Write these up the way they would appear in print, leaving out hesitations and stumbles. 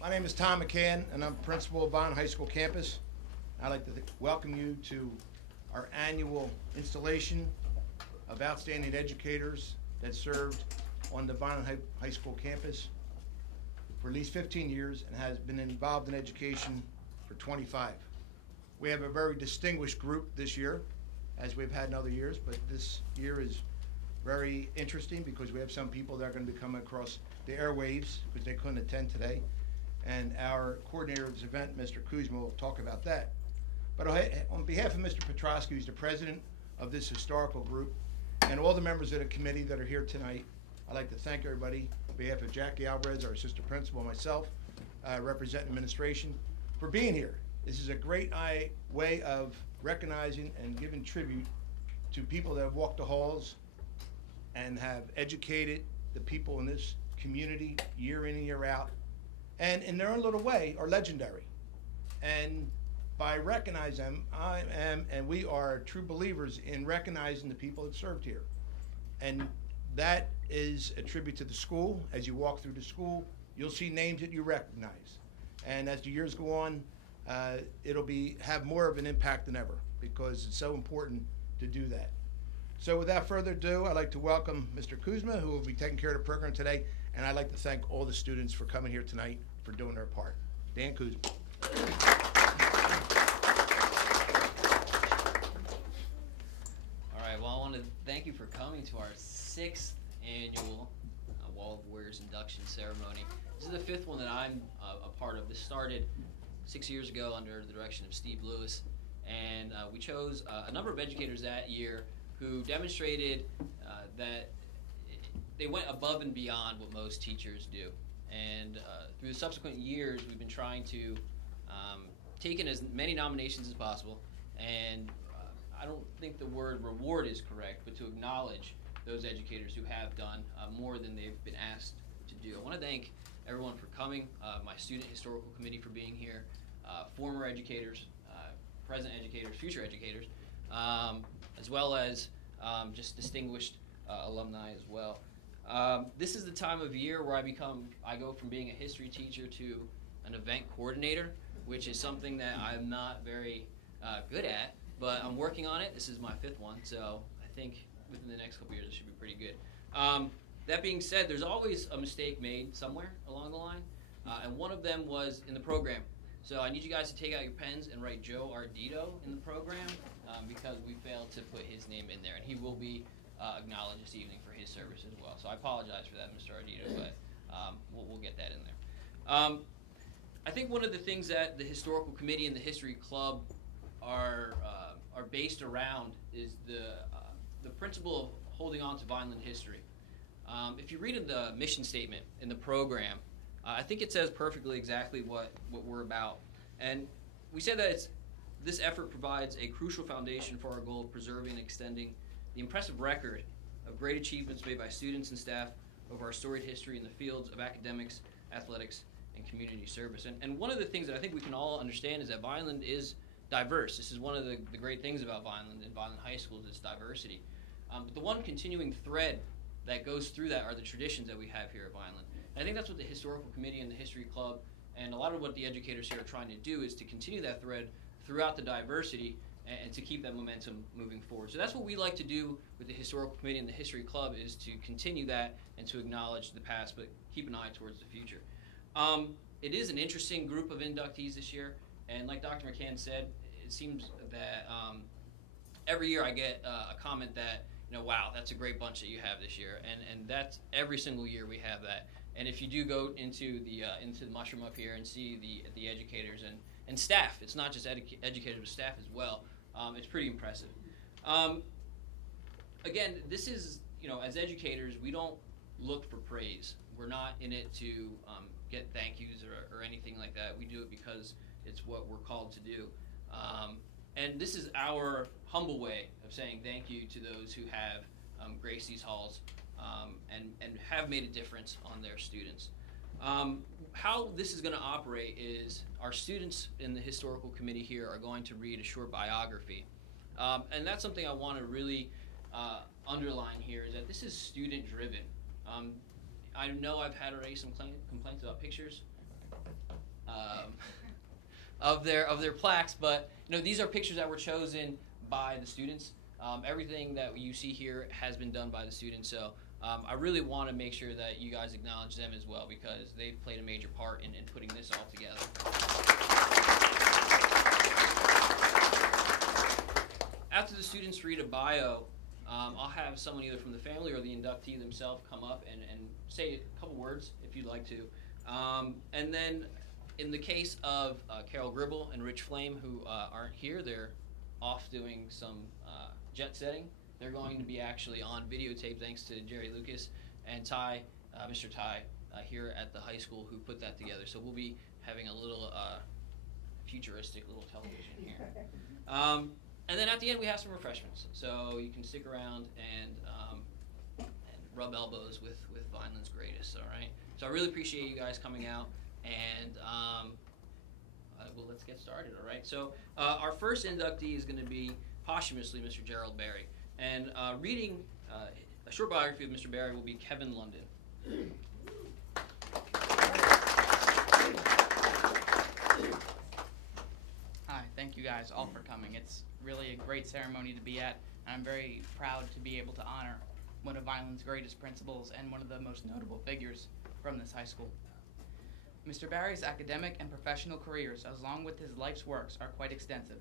My name is Tom McCann, and I'm principal of Vineland High School campus. I'd like to welcome you to our annual installation of outstanding educators that served on the Vineland High School campus for at least 15 years and has been involved in education for 25. We have a very distinguished group this year, as we've had in other years, but this year is very interesting because we have some people that are going to be coming across the airwaves because they couldn't attend today. And our coordinator of this event, Mr. Kuzma, will talk about that. But on behalf of Mr. Petrosky, who's the president of this historical group, and all the members of the committee that are here tonight, I'd like to thank everybody on behalf of Jackie Alvarez, our assistant principal, and myself, representing administration, for being here. This is a great way of recognizing and giving tribute to people that have walked the halls and have educated the people in this community year in and year out, and in their own little way are legendary. And by recognizing them, I am and we are true believers in recognizing the people that served here. And that is a tribute to the school. As you walk through the school, you'll see names that you recognize. And as the years go on, it'll have more of an impact than ever because it's so important to do that. So without further ado, I'd like to welcome Mr. Kuzma, who will be taking care of the program today, and I'd like to thank all the students for coming here tonight for doing their part. Dan Kuzma. All right, well, I want to thank you for coming to our 6th annual Wall of Warriors induction ceremony. This is the 5th one that I'm a part of. This started 6 years ago under the direction of Steve Lewis, and we chose a number of educators that year who demonstrated that they went above and beyond what most teachers do. And through the subsequent years, we've been trying to take in as many nominations as possible, and I don't think the word reward is correct, but to acknowledge those educators who have done more than they've been asked to do. I want to thank everyone for coming, my student historical committee for being here, former educators, present educators, future educators, as well as just distinguished alumni as well. This is the time of year where I go from being a history teacher to an event coordinator, which is something that I'm not very good at, but I'm working on it. This is my 5th one, so I think within the next couple years it should be pretty good. That being said, there's always a mistake made somewhere along the line, and one of them was in the program. So I need you guys to take out your pens and write Joe Ardito in the program because we failed to put his name in there, and he will be acknowledged this evening for his service as well. So I apologize for that, Mr. Ardito, but we'll get that in there. I think one of the things that the Historical Committee and the History Club are based around is the principle of holding on to Vineland history. If you read in the mission statement in the program, I think it says perfectly exactly what we're about. And we say that this effort provides a crucial foundation for our goal of preserving and extending the impressive record of great achievements made by students and staff over our storied history in the fields of academics, athletics, and community service. And one of the things that I think we can all understand is that Vineland is diverse. This is one of the great things about Vineland and Vineland High School is its diversity. But the one continuing thread that goes through that are the traditions that we have here at Vineland. And I think that's what the Historical Committee and the History Club and a lot of what the educators here are trying to do is to continue that thread throughout the diversity and to keep that momentum moving forward. So that's what we like to do with the Historical Committee and the History Club is to continue that and to acknowledge the past but keep an eye towards the future. It is an interesting group of inductees this year, and like Dr. McCann said, it seems that every year I get a comment that, wow, that's a great bunch that you have this year, and that's every single year we have that. And if you do go into the mushroom up here and see the educators and staff, it's not just educators but staff as well. It's pretty impressive. Again, this is, as educators, we don't look for praise. We're not in it to get thank yous or anything like that. We do it because it's what we're called to do. And this is our humble way of saying thank you to those who have graced these halls and have made a difference on their students. How this is going to operate is our students in the Historical Committee here are going to read a short biography. And that's something I want to really underline here is that this is student-driven. I know I've had already some complaints about pictures. of their plaques. But these are pictures that were chosen by the students. Everything that you see here has been done by the students. So I really want to make sure that you guys acknowledge them as well, because they've played a major part in putting this all together. After the students read a bio, I'll have someone either from the family or the inductee themselves come up and say a couple words if you'd like to. And then in the case of Carol Gribble and Rich Flame, who aren't here, they're off doing some jet setting. They're going to be actually on videotape thanks to Jerry Lucas and Ty, Mr. Ty, here at the high school, who put that together. So we'll be having a little futuristic little television here. And then at the end we have some refreshments, so you can stick around and rub elbows with Vineland's greatest. All right. So I really appreciate you guys coming out, and well, let's get started. All right. So our first inductee is going to be posthumously Mr. Gerald Barry, and reading a short biography of Mr. Barry will be Kevin London. Hi, thank you guys all for coming. It's really a great ceremony to be at, and I'm very proud to be able to honor one of Vineland's greatest principals and one of the most notable figures from this high school. Mr. Barry's academic and professional careers, along with his life's works, are quite extensive.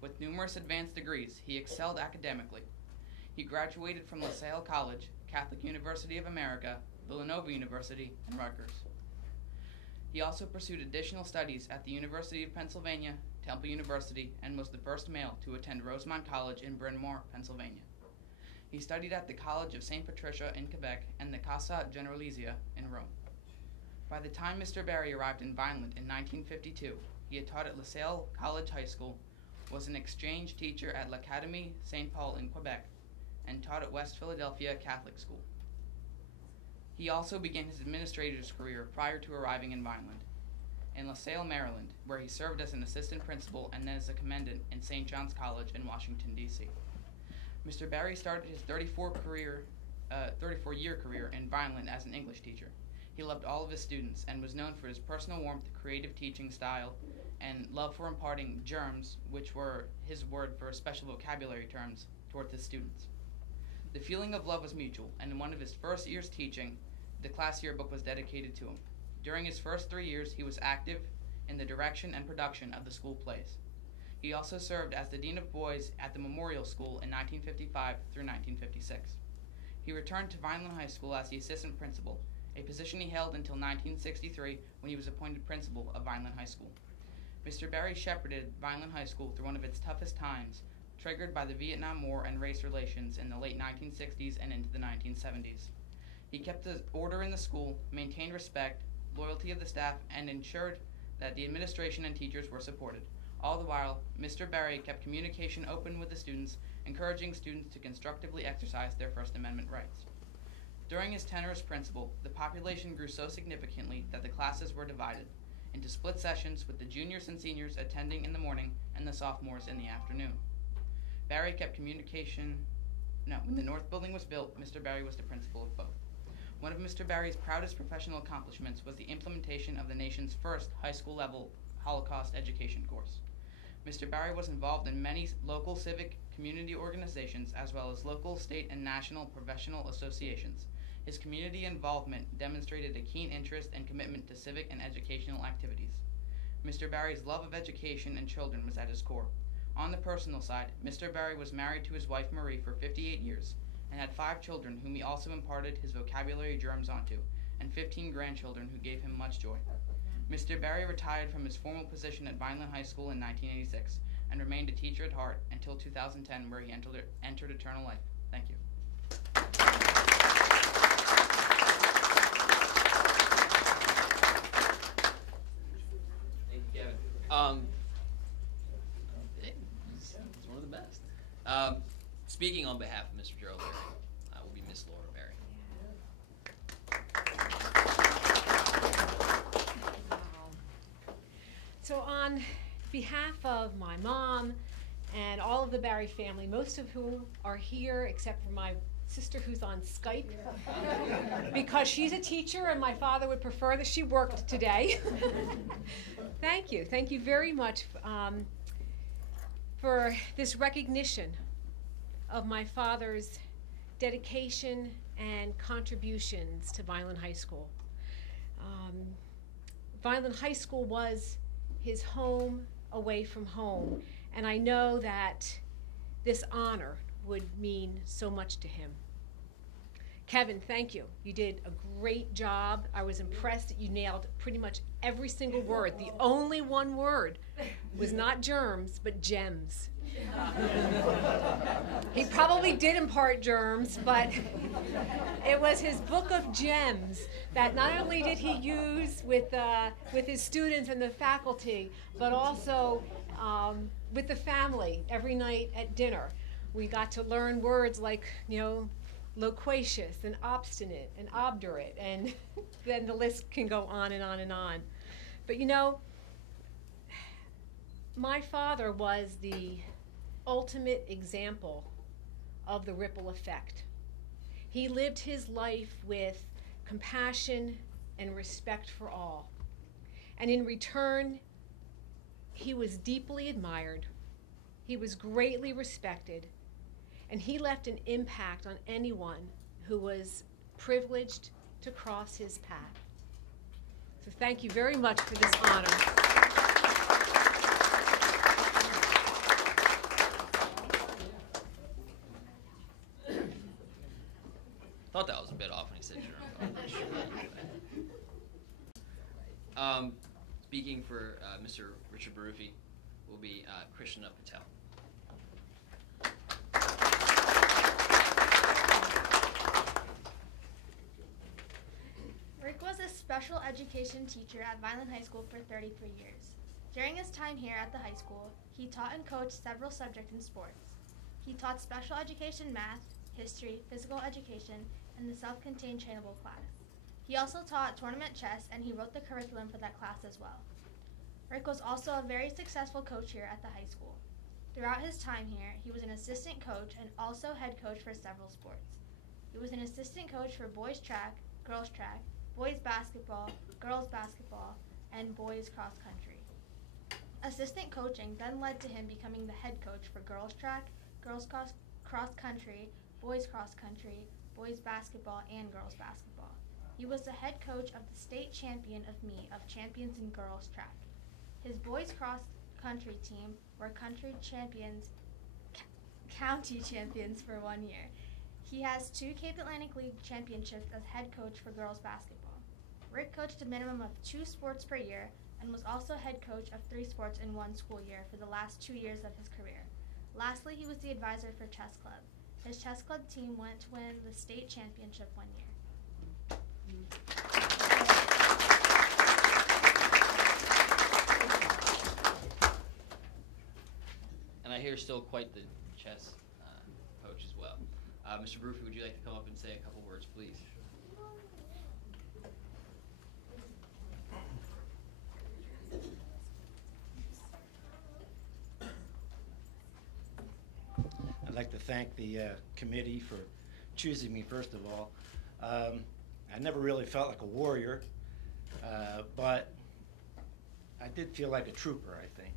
With numerous advanced degrees, he excelled academically. He graduated from LaSalle College, Catholic University of America, Villanova University, and Rutgers. He also pursued additional studies at the University of Pennsylvania, Temple University, and was the first male to attend Rosemont College in Bryn Mawr, Pennsylvania. He studied at the College of St. Patricia in Quebec and the Casa Generalizia in Rome. By the time Mr. Barry arrived in Vineland in 1952, he had taught at LaSalle College High School, was an exchange teacher at l'Académie St. Paul in Quebec, and taught at West Philadelphia Catholic School. He also began his administrator's career prior to arriving in Vineland, in LaSalle, Maryland, where he served as an assistant principal and then as a commandant in St. John's College in Washington, D.C. Mr. Barry started his 34-year career in Vineland as an English teacher. He loved all of his students and was known for his personal warmth, creative teaching style, and love for imparting germs, which were his word for special vocabulary terms, towards his students. The feeling of love was mutual, and in one of his first years teaching, the class yearbook was dedicated to him. During his first 3 years, he was active in the direction and production of the school plays. He also served as the Dean of Boys at the Memorial School in 1955 through 1956. He returned to Vineland High School as the assistant principal, a position he held until 1963 when he was appointed principal of Vineland High School. Mr. Barry shepherded Vineland High School through one of its toughest times, triggered by the Vietnam War and race relations in the late 1960s and into the 1970s. He kept the order in the school, maintained respect, loyalty of the staff, and ensured that the administration and teachers were supported. All the while, Mr. Barry kept communication open with the students, encouraging students to constructively exercise their First Amendment rights. During his tenure as principal, the population grew so significantly that the classes were divided into split sessions, with the juniors and seniors attending in the morning and the sophomores in the afternoon. Barry kept when the North Building was built, Mr. Barry was the principal of both. One of Mr. Barry's proudest professional accomplishments was the implementation of the nation's first high school level Holocaust education course. Mr. Barry was involved in many local civic community organizations, as well as local, state, and national professional associations. His community involvement demonstrated a keen interest and commitment to civic and educational activities. Mr. Barry's love of education and children was at his core. On the personal side, Mr. Barry was married to his wife Marie for 58 years and had 5 children whom he also imparted his vocabulary germs onto, and 15 grandchildren who gave him much joy. Mr. Barry retired from his formal position at Vineland High School in 1986 and remained a teacher at heart until 2010, where he entered eternal life. Thank you. Thank you, Kevin. It's one of the best. Speaking on behalf of Mr. Gerald Barry, will be Miss Laura Barry. So on behalf of my mom and all of the Barry family, most of whom are here except for my sister who's on Skype, because she's a teacher and my father would prefer that she worked today. thank you. Thank you very much for this recognition of my father's dedication and contributions to Vineland High School. Vineland High School was his home away from home, and I know that this honor would mean so much to him. Kevin, thank you. You did a great job. I was impressed that you nailed pretty much every single word. The only one word was not germs, but gems. He probably did impart germs, but it was his book of gems that not only did he use with his students and the faculty, but also with the family every night at dinner. We got to learn words like, loquacious and obstinate and obdurate, and then the list can go on and on and on. But my father was the ultimate example of the ripple effect. He lived his life with compassion and respect for all. And in return, he was deeply admired, he was greatly respected, and he left an impact on anyone who was privileged to cross his path. So thank you very much for this honor. I thought that was a bit off when he said germ. Speaking for Mr. Richard Baruffi will be Krishna Patel. Rick was a special education teacher at Vineland High School for 33 years. During his time here at the high school, he taught and coached several subjects in sports. He taught special education math, history, physical education, and the self-contained trainable class. He also taught tournament chess, and he wrote the curriculum for that class as well. Rick was also a very successful coach here at the high school. Throughout his time here, he was an assistant coach and also head coach for several sports. He was an assistant coach for boys track, girls track, boys basketball, girls basketball, and boys cross country. Assistant coaching then led to him becoming the head coach for girls track, girls cross country, boys cross country, boys basketball, and girls basketball. He was the head coach of the state champion of meet of champions in girls track. His boys cross country team were country champions, county champions for 1 year. He has 2 Cape Atlantic League championships as head coach for girls basketball. Rick coached a minimum of 2 sports per year and was also head coach of 3 sports in 1 school year for the last 2 years of his career. Lastly, he was the advisor for chess club. His chess club team went to win the state championship 1 year. And I hear still quite the chess coach as well. Mr. Baruffi, would you like to come up and say a couple words, please? I'd like to thank the committee for choosing me, first of all. I never really felt like a warrior, but I did feel like a trooper, I think.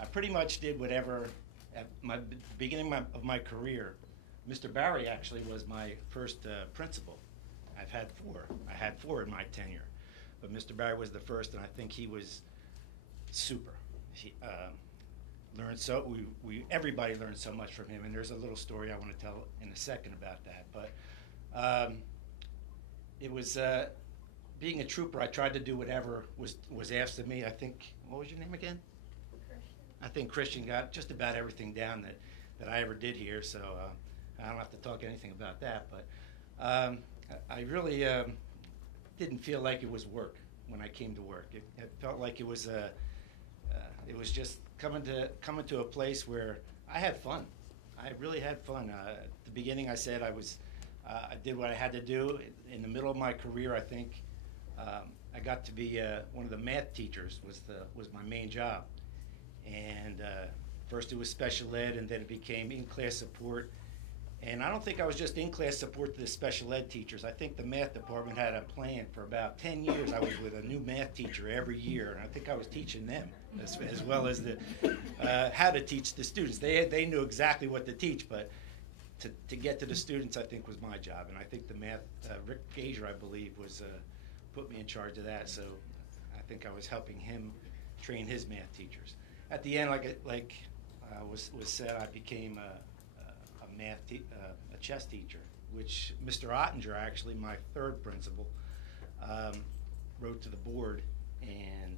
I pretty much did whatever, at my beginning of my career. Mr. Barry actually was my first principal. I've had 4. I had 4 in my tenure, but Mr. Barry was the first, and I think he was super. He learned so everybody learned so much from him, and there's a little story I want to tell in a second about that. But it was being a trooper. I tried to do whatever was asked of me. I think, what was your name again? I think Christian got just about everything down that I ever did here, so I don't have to talk anything about that. But I really didn't feel like it was work when I came to work. It felt like it was just coming to a place where I had fun. I really had fun. At the beginning, I said I did what I had to do. In the middle of my career, I think I got to be one of the math teachers. Was my main job. And first it was special ed, and then it became in-class support, And I don't think I was just in-class support to the special ed teachers. I think the math department had a plan for about 10 years. I was with a new math teacher every year, and I think I was teaching them as well as how to teach the students. They knew exactly what to teach, but to get to the students, I think, was my job. And I think the math, Rick Gager, I believe, put me in charge of that. So I think I was helping him train his math teachers. At the end, like was said, I became a chess teacher, which Mr. Ottinger, actually my third principal, wrote to the board and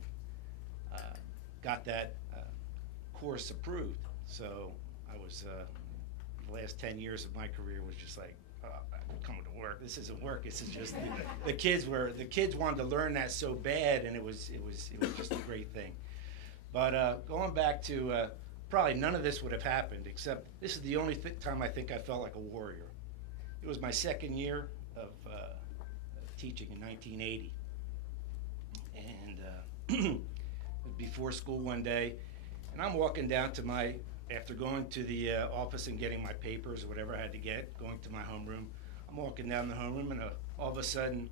got that course approved. So I was the last 10 years of my career was just like, I'm coming to work. This isn't work. This is just the kids wanted to learn that so bad, and it was just a great thing. But going back to probably none of this would have happened, except this is the only time I think I felt like a warrior. It was my second year of teaching in 1980. And before school one day, and I'm walking down to after going to the office and getting my papers or whatever I had to get, going to my homeroom, I'm walking down the homeroom, and all of a sudden,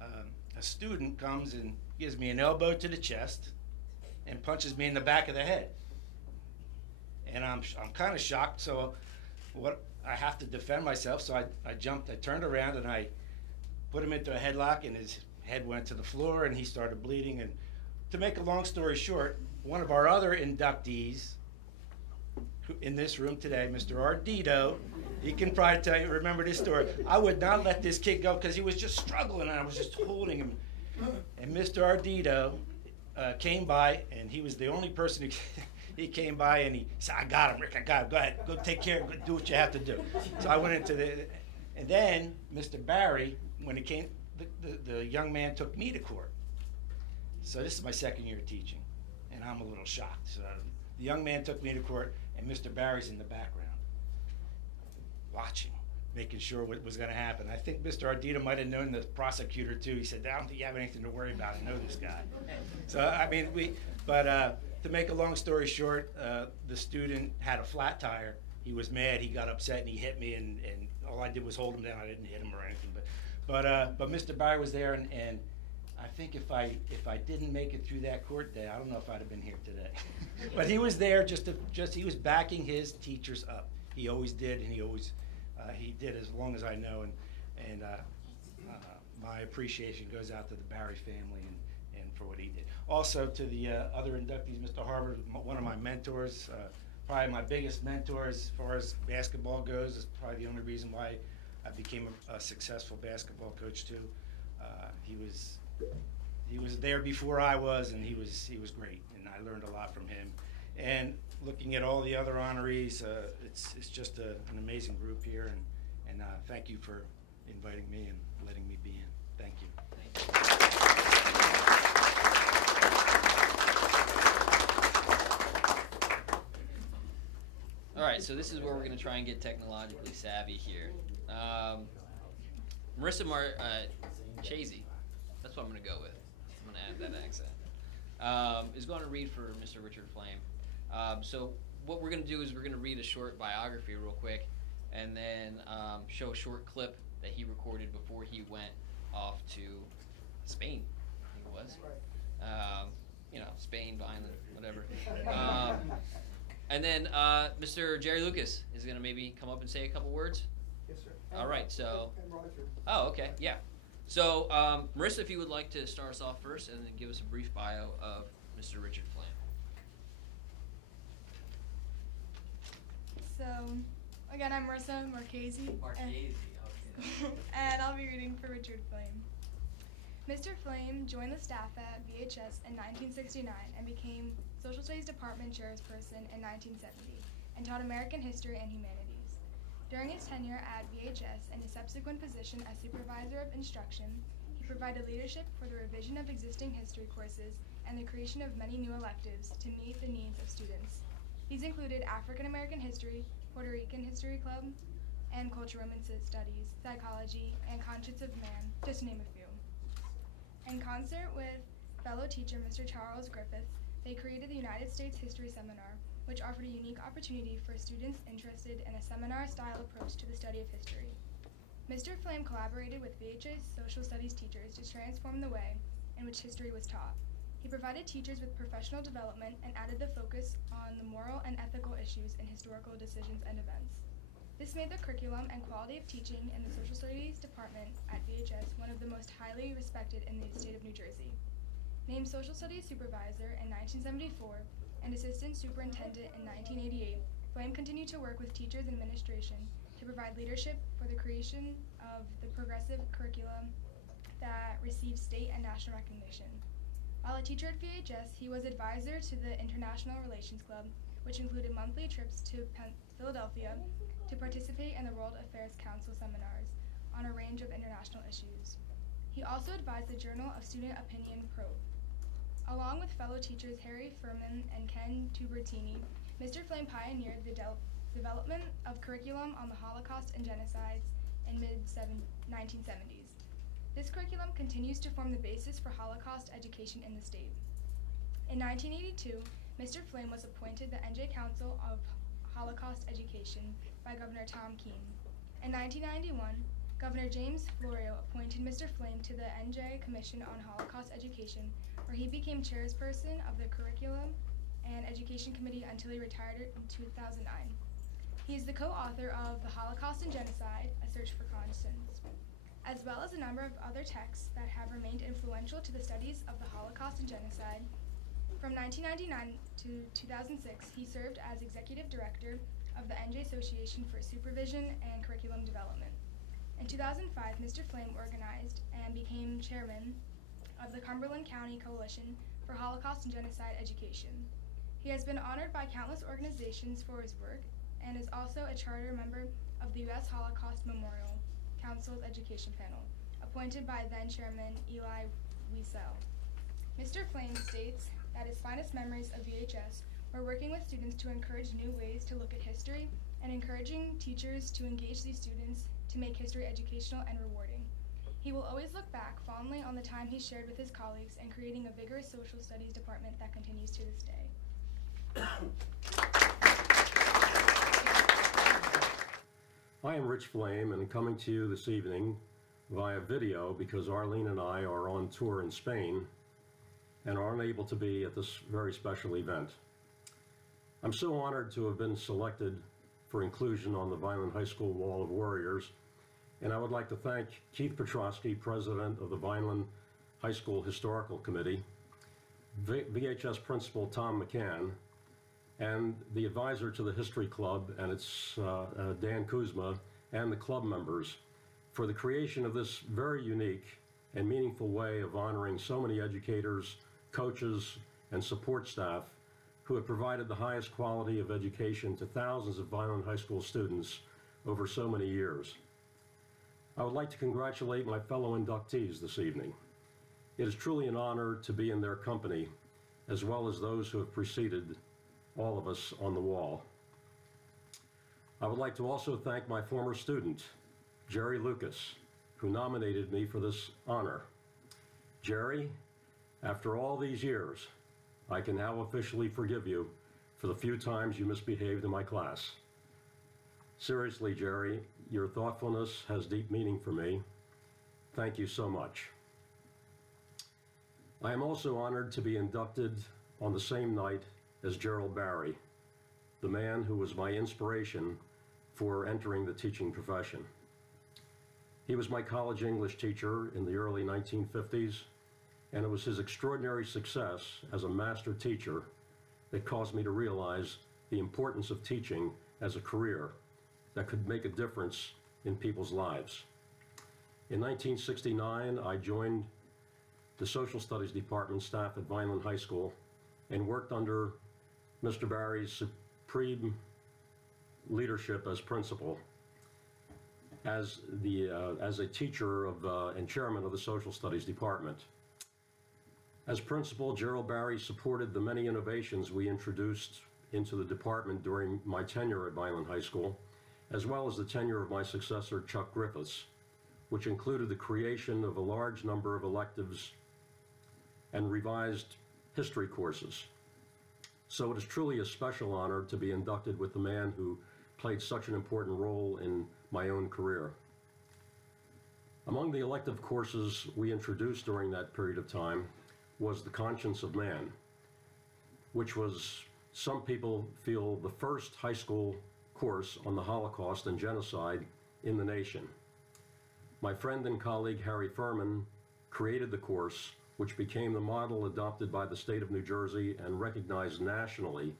a student comes and gives me an elbow to the chest and punches me in the back of the head. And I'm kind of shocked, so I have to defend myself, so I jumped, I turned around, and I put him into a headlock, and his head went to the floor, and he started bleeding. And to make a long story short, one of our other inductees in this room today, Mr. Ardito, he can probably remember this story. I would not let this kid go because he was just struggling, and I was just holding him. And Mr. Ardito came by, and he was the only person who... He came by and he said, I got him, Rick, I got him. Go ahead, go take care of him, do what you have to do. So I went into and then Mr. Barry, when it came, the young man took me to court. So this is my second year of teaching, and I'm a little shocked. So the young man took me to court, and Mr. Barry's in the background, watching, making sure what was going to happen. I think Mr. Ardito might have known the prosecutor too. He said, I don't think you have anything to worry about. I know this guy. So, I mean, to make a long story short, the student had a flat tire. He was mad. He got upset and he hit me, and all I did was hold him down. I didn't hit him or anything. But Mr. Barry was there, and I think if I didn't make it through that court day, I don't know if I'd have been here today. But he was there he was backing his teachers up. He always did, and he did as long as I know, and my appreciation goes out to the Barry family and for what he did. Also to the other inductees, Mr. Harvard, one of my mentors, probably my biggest mentor as far as basketball goes, is probably the only reason why I became a successful basketball coach too. He was there before I was, and he was great, and I learned a lot from him. And looking at all the other honorees, it's just an amazing group here, and thank you for inviting me and letting me be in. Thank you. Thank you. All right, so this is where we're going to try and get technologically savvy here. Marissa Chasey, that's what I'm going to go with. I'm going to add that accent. Is going to read for Mr. Richard Flame. So what we're going to do is we're going to read a short biography real quick, and then show a short clip that he recorded before he went off to Spain, I think it was. Spain, Vineland, whatever. And then Mr. Jerry Lucas is going to maybe come up and say a couple words. Yes, sir. All right, so. And Roger. Oh, okay, yeah. So, Marissa, if you would like to start us off first and then give us a brief bio of Mr. Richard Flame. So, again, I'm Marissa Marchese. Okay. And I'll be reading for Richard Flame. Mr. Flame joined the staff at VHS in 1969 and became Social Studies Department chairperson in 1970 and taught American history and humanities. During his tenure at VHS and his subsequent position as supervisor of instruction, he provided leadership for the revision of existing history courses and the creation of many new electives to meet the needs of students. These included African American history, Puerto Rican History Club, and Cultural Women's Studies, Psychology, and Conscience of Man, just to name a few. In concert with fellow teacher Mr. Charles Griffith, they created the United States History Seminar, which offered a unique opportunity for students interested in a seminar-style approach to the study of history. Mr. Flame collaborated with VHS social studies teachers to transform the way in which history was taught. He provided teachers with professional development and added the focus on the moral and ethical issues in historical decisions and events. This made the curriculum and quality of teaching in the social studies department at VHS one of the most highly respected in the state of New Jersey. Named social studies supervisor in 1974 and assistant superintendent in 1988, Flame continued to work with teachers and administration to provide leadership for the creation of the progressive curriculum that received state and national recognition. While a teacher at VHS, he was advisor to the International Relations Club, which included monthly trips to Philadelphia to participate in the World Affairs Council seminars on a range of international issues. He also advised the Journal of Student Opinion Probe. Along with fellow teachers Harry Furman and Ken Tubertini, Mr. Flame pioneered the development of curriculum on the Holocaust and genocides in mid-1970s. This curriculum continues to form the basis for Holocaust education in the state. In 1982, Mr. Flame was appointed the NJ Council of Holocaust Education by Governor Tom Keene. In 1991, Governor James Florio appointed Mr. Flame to the NJ Commission on Holocaust Education, where he became chairperson of the Curriculum and Education Committee until he retired in 2009. He is the co-author of The Holocaust and Genocide, A Search for Conscience, as well as a number of other texts that have remained influential to the studies of the Holocaust and genocide. From 1999 to 2006, he served as executive director of the NJ Association for Supervision and Curriculum Development. In 2005, Mr. Flame organized and became chairman of the Cumberland County Coalition for Holocaust and Genocide Education. He has been honored by countless organizations for his work and is also a charter member of the U.S. Holocaust Memorial Council's Education Panel, appointed by then-chairman Eli Wiesel. Mr. Flame states that his finest memories of VHS were working with students to encourage new ways to look at history and encouraging teachers to engage these students to make history educational and rewarding. He will always look back fondly on the time he shared with his colleagues in creating a vigorous social studies department that continues to this day. I am Rich Flame, and coming to you this evening via video because Arlene and I are on tour in Spain and are unable to be at this very special event. I'm so honored to have been selected for inclusion on the Vineland High School Wall of Warriors, and I would like to thank Keith Petrosky, president of the Vineland High School Historical Committee, VHS principal Tom McCann, and the advisor to the History Club, and it's Dan Kuzma, and the club members for the creation of this very unique and meaningful way of honoring so many educators, coaches, and support staff who have provided the highest quality of education to thousands of Vineland High School students over so many years. I would like to congratulate my fellow inductees this evening. It is truly an honor to be in their company, as well as those who have preceded all of us on the wall. I would like to also thank my former student, Jerry Lucas, who nominated me for this honor. Jerry, after all these years, I can now officially forgive you for the few times you misbehaved in my class. Seriously, Jerry, your thoughtfulness has deep meaning for me. Thank you so much. I am also honored to be inducted on the same night as Gerald Barry, the man who was my inspiration for entering the teaching profession. He was my college English teacher in the early 1950s, and it was his extraordinary success as a master teacher that caused me to realize the importance of teaching as a career that could make a difference in people's lives. In 1969, I joined the Social Studies Department staff at Vineland High School and worked under Mr. Barry's supreme leadership as principal, as a teacher of and chairman of the Social Studies Department. As principal, Gerald Barry supported the many innovations we introduced into the department during my tenure at Vineland High School, as well as the tenure of my successor, Chuck Griffiths, which included the creation of a large number of electives and revised history courses. So it is truly a special honor to be inducted with the man who played such an important role in my own career. Among the elective courses we introduced during that period of time was The Conscience of Man, which was, some people feel, the first high school course on the Holocaust and genocide in the nation. My friend and colleague Harry Furman created the course, which became the model adopted by the state of New Jersey and recognized nationally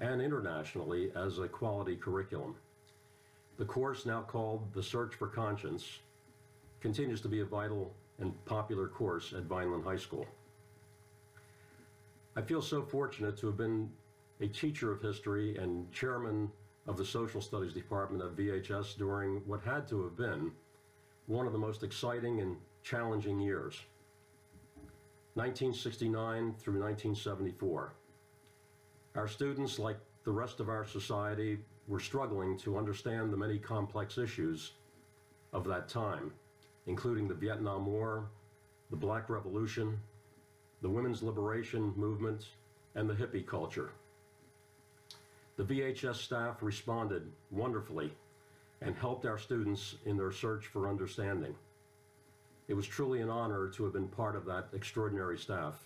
and internationally as a quality curriculum. The course, now called The Search for Conscience, continues to be a vital and popular course at Vineland High School. I feel so fortunate to have been a teacher of history and chairman of the Social Studies Department at VHS during what had to have been one of the most exciting and challenging years, 1969 through 1974. Our students, like the rest of our society, were struggling to understand the many complex issues of that time, including the Vietnam War, the Black Revolution, the women's liberation movement, and the hippie culture. The VHS staff responded wonderfully and helped our students in their search for understanding. It was truly an honor to have been part of that extraordinary staff.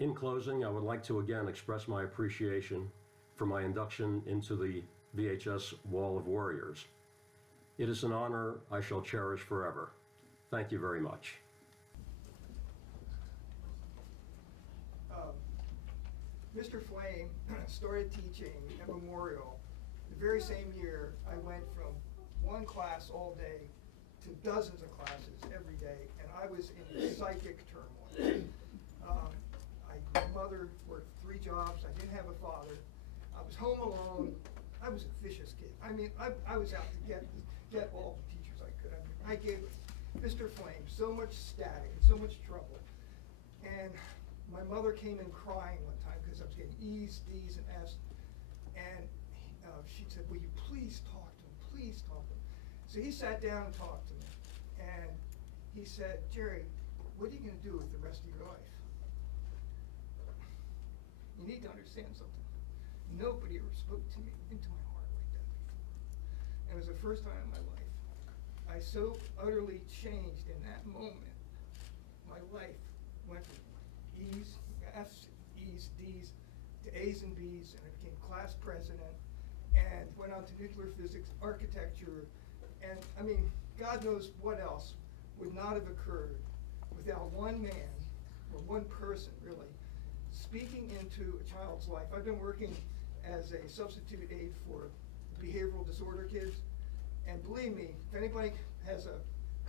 In closing, I would like to again express my appreciation for my induction into the VHS Wall of Warriors. It is an honor I shall cherish forever. Thank you very much. Mr. Flame started teaching at Memorial the very same year. I went from one class all day to dozens of classes every day, and I was in psychic turmoil. My mother worked 3 jobs. I didn't have a father. I was home alone. I was a vicious kid. I mean, I was out to get all the teachers I could. I gave Mr. Flame so much static and so much trouble. And my mother came in crying one time because I was getting E's, D's, and F's. And she said, will you please talk to him, please talk to him. So he sat down and talked to me. And he said, Jerry, what are you going to do with the rest of your life? You need to understand something. Nobody ever spoke to me into my heart like that before. And it was the first time in my life. I so utterly changed in that moment. My life went from E's, F's, E's, D's, to A's and B's, and I became class president, and went on to nuclear physics, architecture, and I mean, God knows what else would not have occurred without one man, or one person really, speaking into a child's life. I've been working as a substitute aide for behavioral disorder kids, and believe me, if anybody has a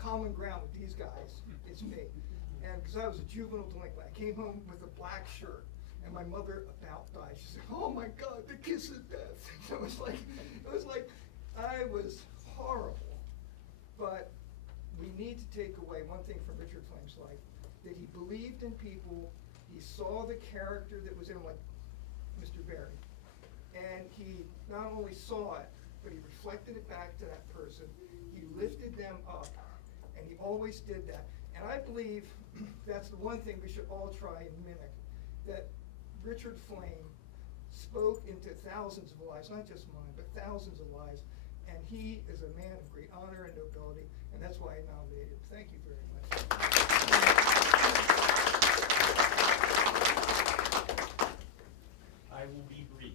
common ground with these guys, it's me. And because I was a juvenile delinquent, I came home with a black shirt, and my mother about died. She said, "Oh my God, the kiss of death." So it was like I was horrible. But we need to take away one thing from Richard Flame's life: that he believed in people. He saw the character that was in him, like Mr. Berry, and he not only saw it, but he reflected it back to that person. He lifted them up, and he always did that. And I believe that's the one thing we should all try and mimic, that Richard Flame spoke into thousands of lives, not just mine, but thousands of lives, and he is a man of great honor and nobility, and that's why I nominated him. Thank you very much. I will be brief.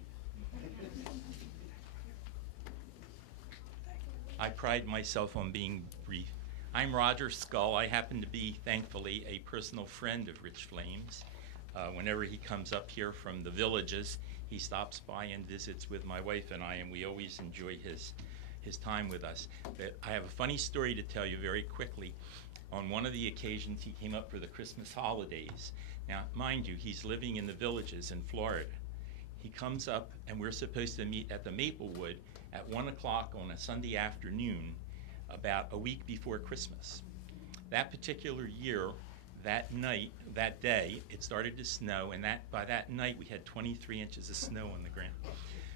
I pride myself on being brief. I'm Roger Scull. I happen to be, thankfully, a personal friend of Rich Flame's. Whenever he comes up here from the villages, he stops by and visits with my wife and I, and we always enjoy his time with us. But I have a funny story to tell you very quickly. On one of the occasions, he came up for the Christmas holidays. Now, mind you, he's living in the villages in Florida. He comes up, and we're supposed to meet at the Maplewood at 1 o'clock on a Sunday afternoon, about a week before Christmas. That particular year, that night, that day, it started to snow, and by that night we had 23 inches of snow on the ground.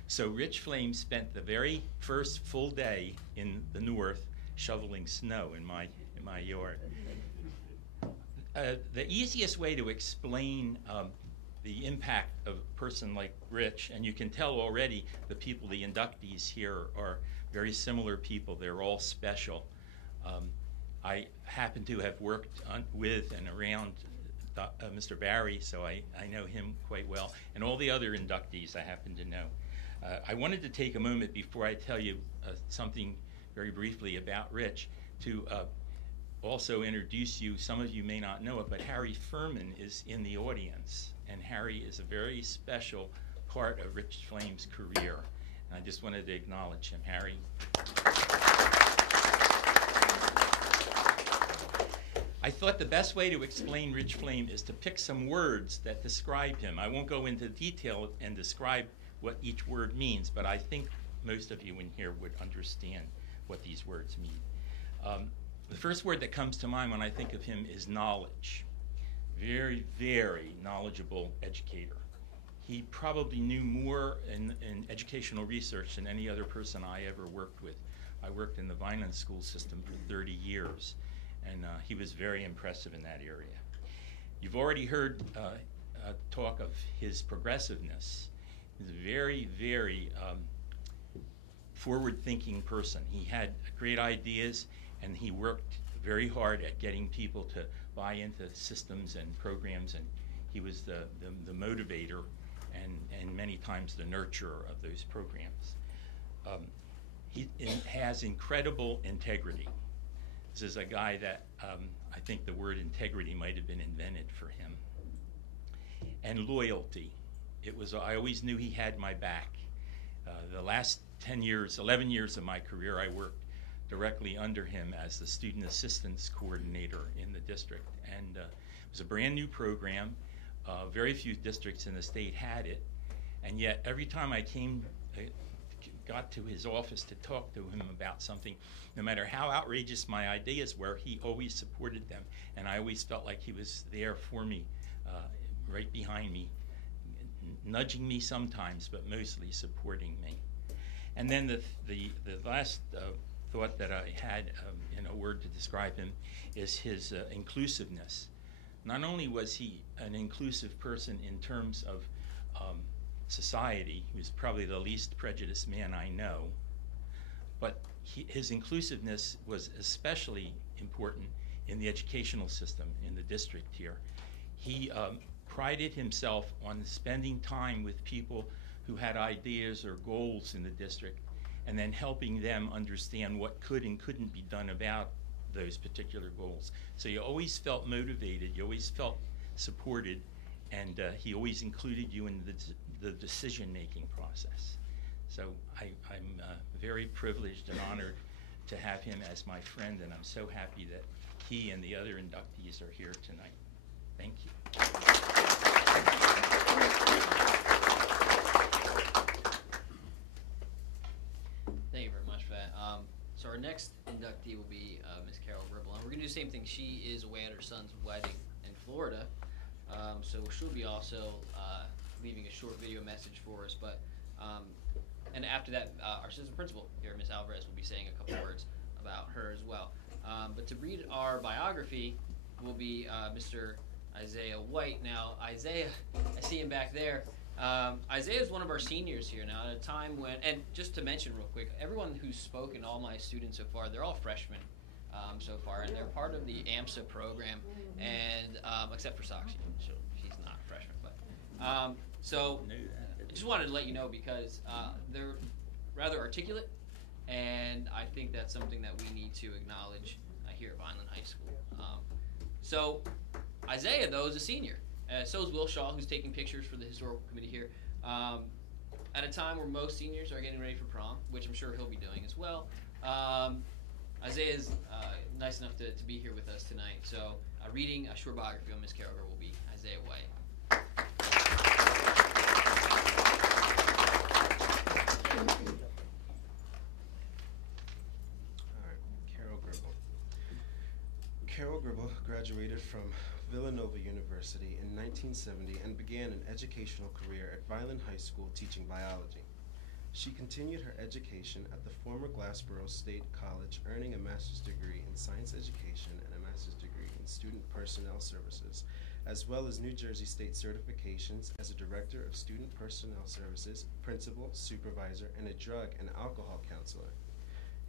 So Rich Flame spent the very first full day in the north shoveling snow in my yard. The easiest way to explain the impact of a person like Rich, and you can tell already the people, the inductees here are very similar people. They're all special. I happen to have worked with and around Mr. Barry, so I know him quite well, and all the other inductees I happen to know. I wanted to take a moment before I tell you something very briefly about Rich to also introduce you. Some of you may not know it, but Harry Furman is in the audience, and Harry is a very special part of Rich Flame's career. And I just wanted to acknowledge him. Harry. I thought the best way to explain Rich Flame is to pick some words that describe him. I won't go into detail and describe what each word means, but I think most of you in here would understand what these words mean. The first word that comes to mind when I think of him is knowledge. Very, very knowledgeable educator. He probably knew more in educational research than any other person I ever worked with. I worked in the Vineland school system for 30 years, and he was very impressive in that area. You've already heard talk of his progressiveness. He's a very, very forward-thinking person. He had great ideas, and he worked very hard at getting people to buy into systems and programs, and he was the motivator and many times the nurturer of those programs. He has incredible integrity. This is a guy that I think the word integrity might have been invented for him. And loyalty. I always knew he had my back. The last 11 years of my career, I worked directly under him as the student assistance coordinator in the district. And it was a brand new program. Very few districts in the state had it. And yet every time I got to his office to talk to him about something, no matter how outrageous my ideas were, he always supported them. And I always felt like he was there for me, right behind me, nudging me sometimes, but mostly supporting me. And then the last thought that I had in a word to describe him is his inclusiveness. Not only was he an inclusive person in terms of society, he was probably the least prejudiced man I know, but his inclusiveness was especially important in the educational system in the district here. He prided himself on spending time with people who had ideas or goals in the district, and then helping them understand what could and couldn't be done about those particular goals. So you always felt motivated, you always felt supported, and he always included you in the decision-making process. So I'm very privileged and honored to have him as my friend, and I'm so happy that he and the other inductees are here tonight. Thank you. Thank you very much for that. So our next inductee will be Ms. Carol Gribble, and we're going to do the same thing. She is away at her son's wedding in Florida, so she'll be also leaving a short video message for us. But and after that, our assistant principal here, Ms. Alvarez, will be saying a couple words about her as well. But to read our biography will be Mr. Isaiah White. Now, Isaiah, I see him back there. Isaiah is one of our seniors here now at a time when, and just to mention real quick, everyone who's spoken, all my students so far, they're all freshmen so far, and they're part of the AMSA program, and except for Soxy, she's not a freshman. But so I just wanted to let you know because they're rather articulate, and I think that's something that we need to acknowledge here at Vineland High School. So Isaiah, though, is a senior. So is Will Shaw, who's taking pictures for the historical committee here. At a time where most seniors are getting ready for prom, which I'm sure he'll be doing as well. Isaiah is nice enough to be here with us tonight. So reading a short biography on Ms. Carol will be Isaiah White. Carol Gribble. Carol Gribble graduated from Villanova University in 1970 and began an educational career at Vineland High School teaching biology. She continued her education at the former Glassboro State College, earning a master's degree in science education and a master's degree in student personnel services as well as New Jersey State certifications as a Director of Student Personnel Services, Principal, Supervisor, and a Drug and Alcohol Counselor.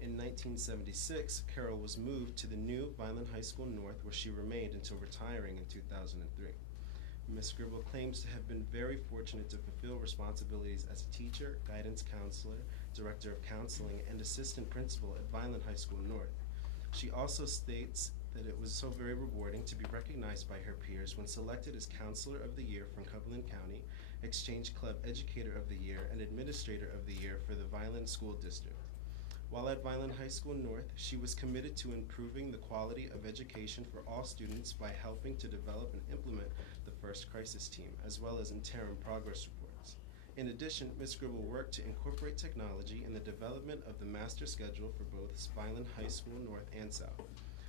In 1976, Carol was moved to the new Vineland High School North, where she remained until retiring in 2003. Ms. Gribble claims to have been very fortunate to fulfill responsibilities as a teacher, guidance counselor, Director of Counseling, and Assistant Principal at Vineland High School North. She also states that it was so very rewarding to be recognized by her peers when selected as Counselor of the Year from Cumberland County, Exchange Club Educator of the Year, and Administrator of the Year for the Vineland School District. While at Vineland High School North, she was committed to improving the quality of education for all students by helping to develop and implement the First Crisis Team, as well as interim progress reports. In addition, Ms. Gribble worked to incorporate technology in the development of the master schedule for both Vineland High School North and South.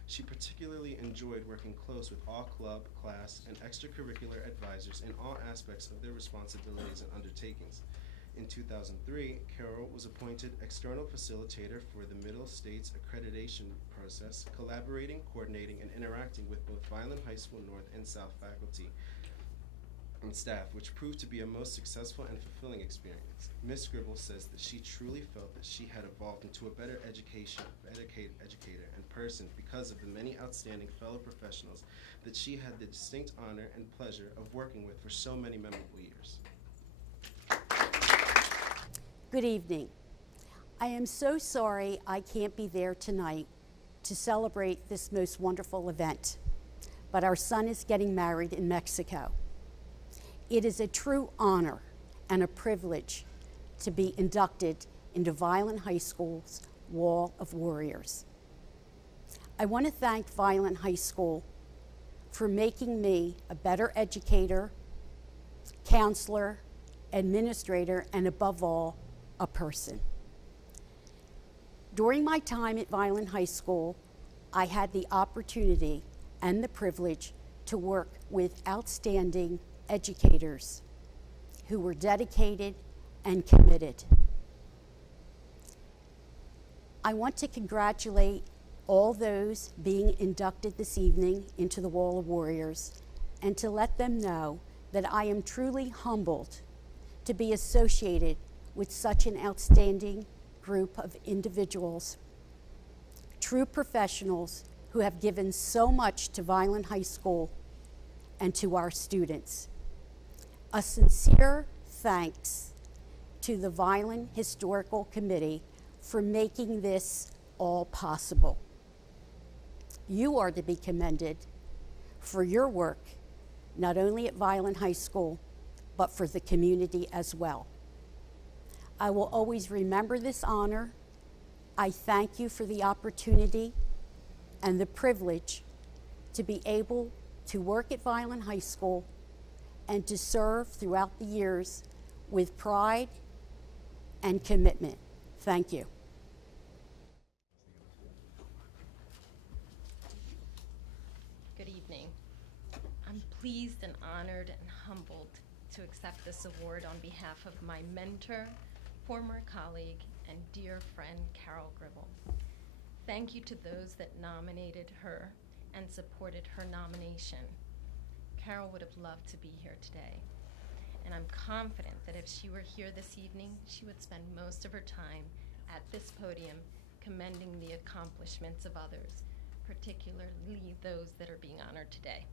She particularly enjoyed working close with all club, class, and extracurricular advisors in all aspects of their responsibilities and undertakings. In 2003, Carol was appointed external facilitator for the Middle States accreditation process, collaborating, coordinating, and interacting with both Vineland High School North and South faculty and staff, which proved to be a most successful and fulfilling experience. Ms. Gribble says that she truly felt that she had evolved into a better educator and person because of the many outstanding fellow professionals that she had the distinct honor and pleasure of working with for so many memorable years. Good evening. I am so sorry I can't be there tonight to celebrate this most wonderful event, but our son is getting married in Mexico. It is a true honor and a privilege to be inducted into Vineland High School's Wall of Warriors. I want to thank Vineland High School for making me a better educator, counselor, administrator, and above all, a person. During my time at Vineland High School, I had the opportunity and the privilege to work with outstanding educators who were dedicated and committed. I want to congratulate all those being inducted this evening into the Wall of Warriors and to let them know that I am truly humbled to be associated with such an outstanding group of individuals, true professionals who have given so much to Vineland High School and to our students. A sincere thanks to the Vineland Historical Committee for making this all possible. You are to be commended for your work, not only at Vineland High School, but for the community as well. I will always remember this honor. I thank you for the opportunity and the privilege to be able to work at Vineland High School and to serve throughout the years with pride and commitment. Thank you. Good evening. I'm pleased and honored and humbled to accept this award on behalf of my mentor, former colleague, and dear friend, Carol Gribble. Thank you to those that nominated her and supported her nomination. Carol would have loved to be here today, and I'm confident that if she were here this evening, she would spend most of her time at this podium commending the accomplishments of others, particularly those that are being honored today.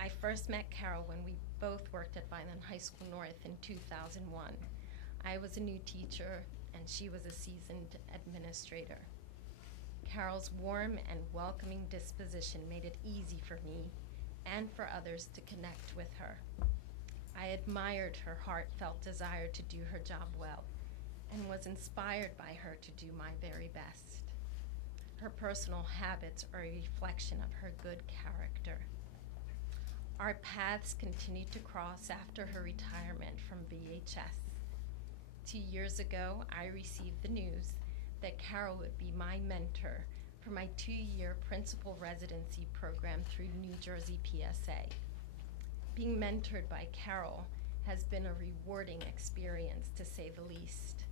I first met Carol when we both worked at Vineland High School North in 2001. I was a new teacher, and she was a seasoned administrator. Carol's warm and welcoming disposition made it easy for me and for others to connect with her. I admired her heartfelt desire to do her job well and was inspired by her to do my very best. Her personal habits are a reflection of her good character. Our paths continued to cross after her retirement from VHS. 2 years ago, I received the news that Carol would be my mentor for my 2-year principal residency program through New Jersey PSA. Being mentored by Carol has been a rewarding experience, to say the least.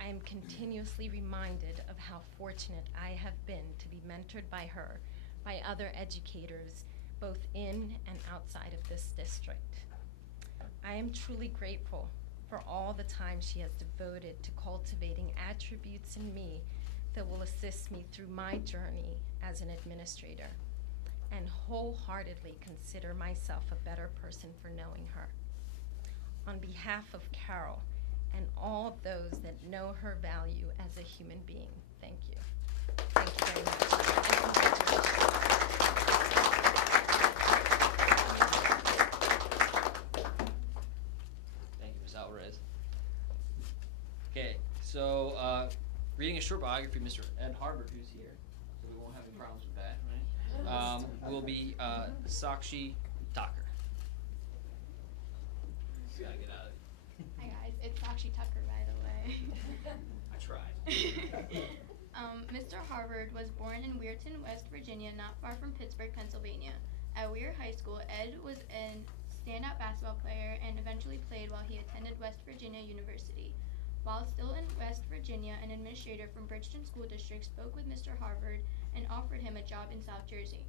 I am continuously reminded of how fortunate I have been to be mentored by her, by other educators, both in and outside of this district. I am truly grateful for all the time she has devoted to cultivating attributes in me that will assist me through my journey as an administrator, and wholeheartedly consider myself a better person for knowing her. On behalf of Carol and all of those that know her value as a human being, thank you. Thank you very much. And congratulations. Thank you, Ms. Alvarez. Okay, so reading a short biography of Mr. Ed Harvard, who's here, so we won't have any problems with that, right? Will be Sakshi Thakur. Just gotta get out of it. Hi guys, it's Sakshi Tucker, by the way. I tried. Mr. Harvard was born in Weirton, West Virginia, not far from Pittsburgh, Pennsylvania. At Weir High School, Ed was a standout basketball player and eventually played while he attended West Virginia University. While still in West Virginia, an administrator from Bridgeton School District spoke with Mr. Harvard and offered him a job in South Jersey.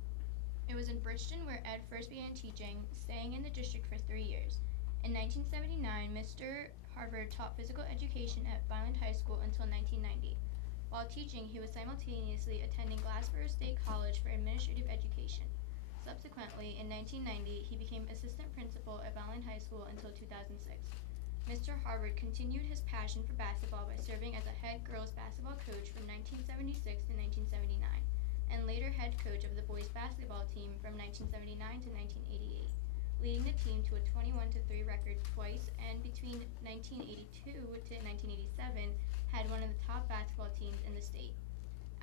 It was in Bridgeton where Ed first began teaching, staying in the district for 3 years. In 1979, Mr. Harvard taught physical education at Vineland High School until 1990. While teaching, he was simultaneously attending Glassboro State College for administrative education. Subsequently, in 1990, he became assistant principal at Vineland High School until 2006. Mr. Harvard continued his passion for basketball by serving as a head girls basketball coach from 1976 to 1979, and later head coach of the boys basketball team from 1979 to 1988, leading the team to a 21-3 record twice, and between 1982 to 1987, had one of the top basketball teams in the state.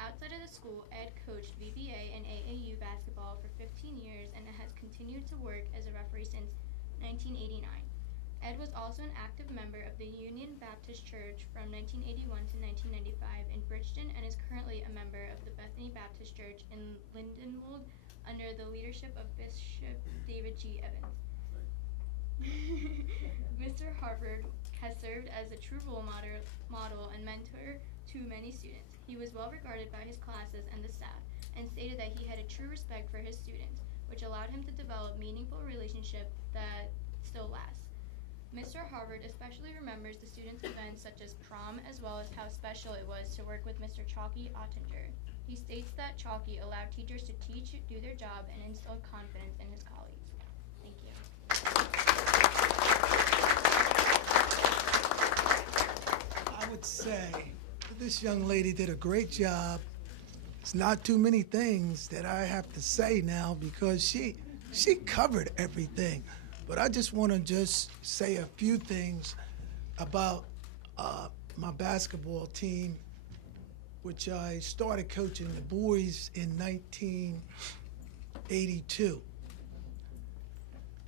Outside of the school, Ed coached VBA and AAU basketball for 15 years and has continued to work as a referee since 1989. Ed was also an active member of the Union Baptist Church from 1981 to 1995 in Bridgeton, and is currently a member of the Bethany Baptist Church in Lindenwold under the leadership of Bishop David G. Evans. Mr. Harvard has served as a true role model and mentor to many students. He was well regarded by his classes and the staff, and stated that he had a true respect for his students, which allowed him to develop meaningful relationships that still last. Mr. Harvard especially remembers the students' events such as prom, as well as how special it was to work with Mr. Chalky Ottinger. He states that Chalky allowed teachers to teach, do their job, and instilled confidence in his colleagues. Thank you. I would say that this young lady did a great job. It's not too many things that I have to say now because she covered everything. But I just want to say a few things about my basketball team, which I started coaching the boys in 1982.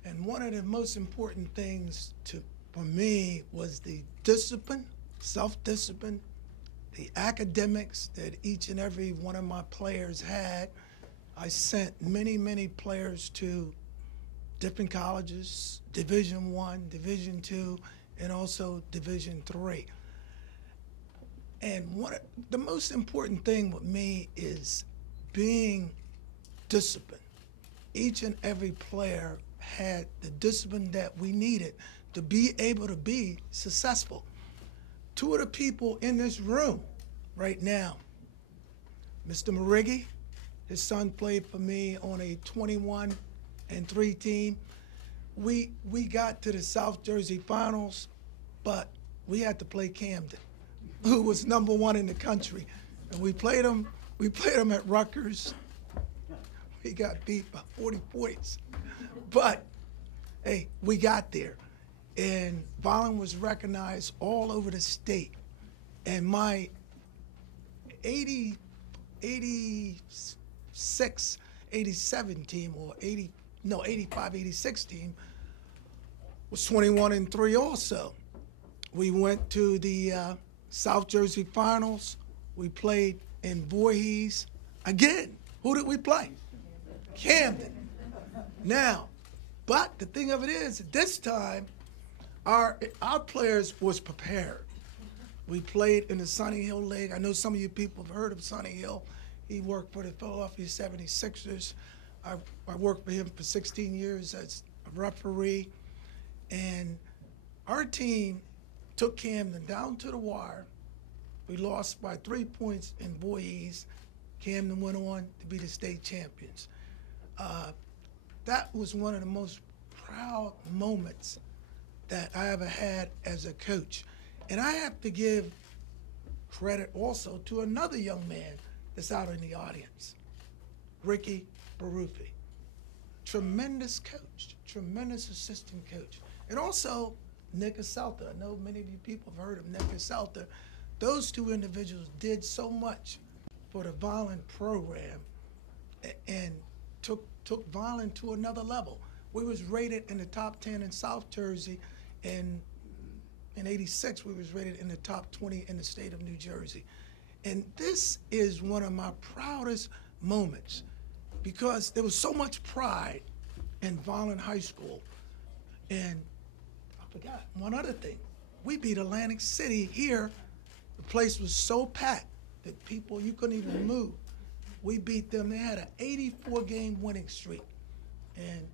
And one of the most important things for me was the discipline, self-discipline, the academics that each and every one of my players had. I sent many, many players to different colleges, Division I, Division II, and also Division III. And the most important thing with me is being disciplined. Each and every player had the discipline that we needed to be able to be successful. Two of the people in this room right now, Mr. Marighi, his son played for me on a 21-3 team. We got to the South Jersey Finals, but we had to play Camden, who was #1 in the country. And we played them at Rutgers. We got beat by 40 points. But, hey, we got there. And Vineland was recognized all over the state. And my 87 team, or 85, 86 team was 21-3 also. We went to the South Jersey Finals. We played in Voorhees. Again, who did we play? Camden. Now, but the thing of it is, at this time, our players was prepared. We played in the Sonny Hill League. I know some of you people have heard of Sonny Hill. He worked for the Philadelphia 76ers. I worked for him for 16 years as a referee, and our team took Camden down to the wire. We lost by 3 points in Boise. Camden went on to be the state champions. That was one of the most proud moments that I ever had as a coach. And I have to give credit also to another young man that's out in the audience, Ricky Baruffi. Tremendous coach, tremendous assistant coach. And also Nick Aselta. I know many of you people have heard of Nick Aselta. Those two individuals did so much for the Violin program and took Violin to another level. We was rated in the top 10 in South Jersey, and in '86 we was rated in the top 20 in the state of New Jersey. And this is one of my proudest moments because there was so much pride in Violin High School. And I forgot one other thing. We beat Atlantic City here. The place was so packed that people, you couldn't even move. We beat them. They had an 84-game winning streak. And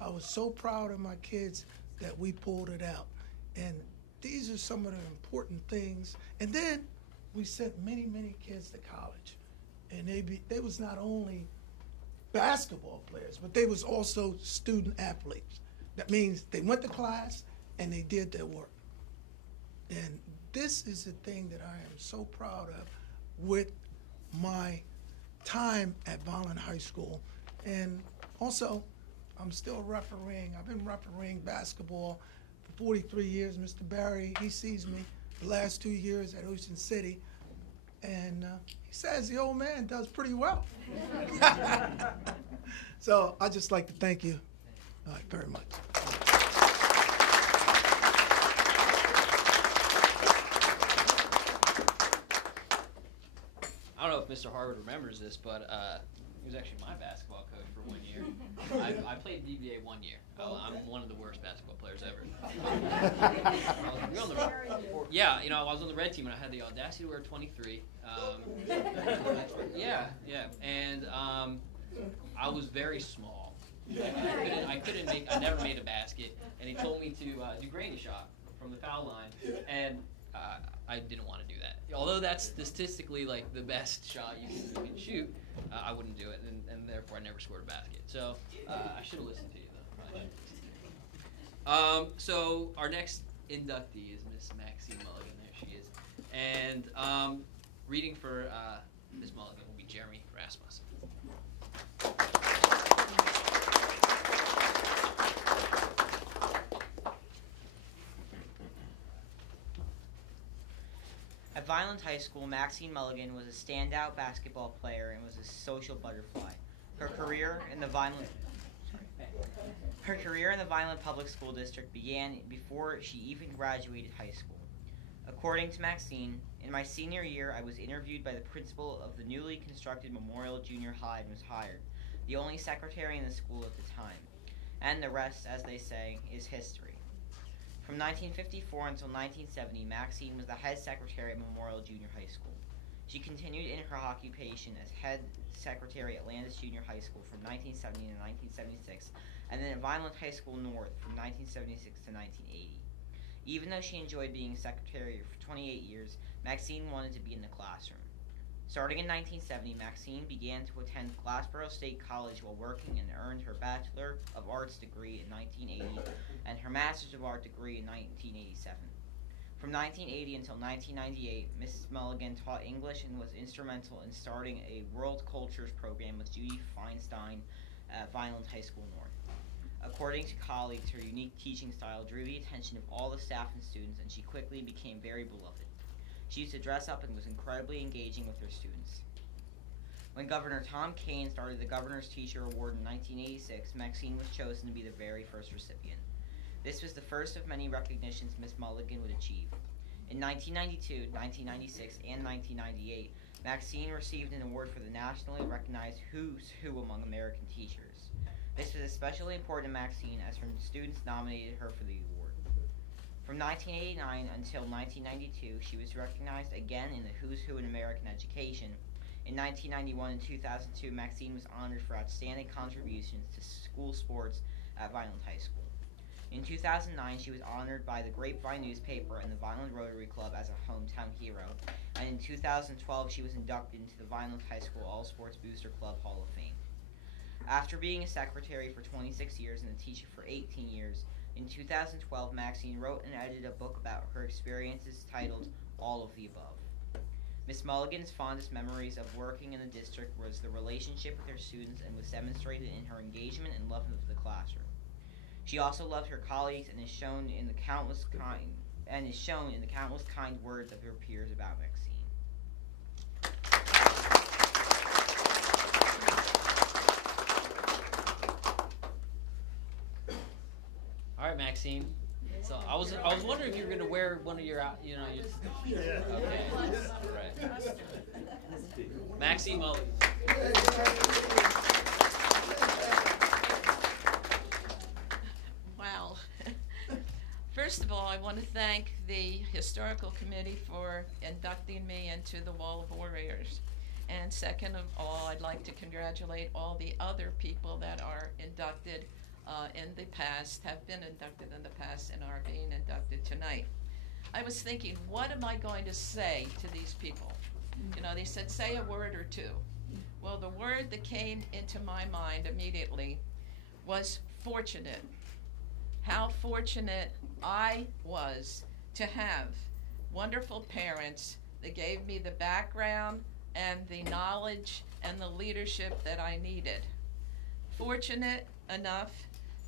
I was so proud of my kids that we pulled it out. And these are some of the important things. And then we sent many, many kids to college. And they was not only basketball players, but they was also student athletes. That means they went to class and they did their work. And this is the thing that I am so proud of with my time at Violin High School. And also, I'm still refereeing. I've been refereeing basketball for 43 years. Mr. Barry, he sees me the last 2 years at Ocean City, and he says the old man does pretty well. So I'd just like to thank you very much. I don't know if Mr. Harwood remembers this, but he was actually my basketball coach for 1 year. I played DBA 1 year. I'm one of the worst basketball players ever. Yeah, you know, I was on the red team and I had the audacity to wear 23. Yeah, and I was very small. I never made a basket, and he told me to do granny shot from the foul line, and I didn't want to do that. Although that's statistically like the best shot you can shoot, I wouldn't do it, and therefore I never scored a basket. So I should have listened to you though. So our next inductee is Miss Maxine Mulligan. There she is, and reading for Miss Mulligan will be Jeremy Rasmussen. At Violin High School, Maxine Mulligan was a standout basketball player and was a social butterfly. Her career in the Violin Public School District began before she even graduated high school. According to Maxine, in my senior year, I was interviewed by the principal of the newly constructed Memorial Junior High and was hired, the only secretary in the school at the time. And the rest, as they say, is history. From 1954 until 1970, Maxine was the head secretary at Memorial Junior High School. She continued in her occupation as head secretary at Landis Junior High School from 1970 to 1976, and then at Vineland High School North from 1976 to 1980. Even though she enjoyed being secretary for 28 years, Maxine wanted to be in the classroom. Starting in 1970, Maxine began to attend Glassboro State College while working and earned her Bachelor of Arts degree in 1980 and her Master's of Art degree in 1987. From 1980 until 1998, Mrs. Mulligan taught English and was instrumental in starting a World Cultures program with Judy Feinstein at Vineland High School North. According to colleagues, her unique teaching style drew the attention of all the staff and students, and she quickly became very beloved. She used to dress up and was incredibly engaging with her students. When Governor Tom Kean started the Governor's Teacher Award in 1986, Maxine was chosen to be the very first recipient. This was the first of many recognitions Miss Mulligan would achieve. In 1992, 1996, and 1998, Maxine received an award for the nationally recognized Who's Who among American teachers. This was especially important to Maxine as her students nominated her for the award. From 1989 until 1992, she was recognized again in the Who's Who in American Education In 1991 and 2002, Maxine was honored for outstanding contributions to school sports at Vineland High School. In 2009, she was honored by the Grapevine newspaper and the Vineland Rotary Club as a hometown hero, and in 2012, she was inducted into the Vineland High School All Sports Booster Club Hall of Fame. After being a secretary for 26 years and a teacher for 18 years, in 2012, Maxine wrote and edited a book about her experiences titled All of the Above. Miss Mulligan's fondest memories of working in the district was the relationship with her students and was demonstrated in her engagement and love of the classroom. She also loved her colleagues and is shown in the countless kind words of her peers about Maxine. All right, Maxine. So I was wondering if you were going to wear one of your okay. Right. Maxine Mulligan. Wow. First of all, I want to thank the Historical Committee for inducting me into the Wall of Warriors. And second of all, I'd like to congratulate all the other people that are inducted in the past, have been inducted in the past, and are being inducted tonight. I was thinking, what am I going to say to these people? You know, they said, say a word or two. Well, the word that came into my mind immediately was fortunate. How fortunate I was to have wonderful parents that gave me the background and the knowledge and the leadership that I needed. Fortunate enough